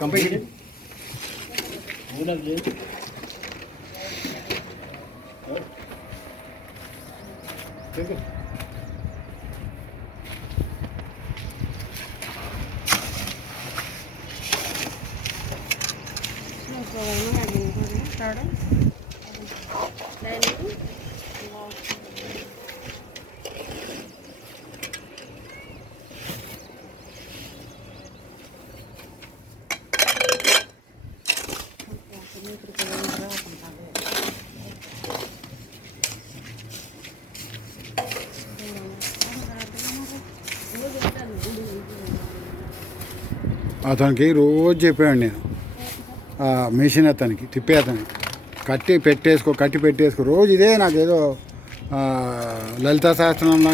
complete అతనికి రోజు చెప్పాను నేను, మిషన్ అతనికి తిప్పే అతనికి కట్టి పెట్టేసుకో రోజు ఇదే నాకు ఏదో లలితా శాస్త్రంలో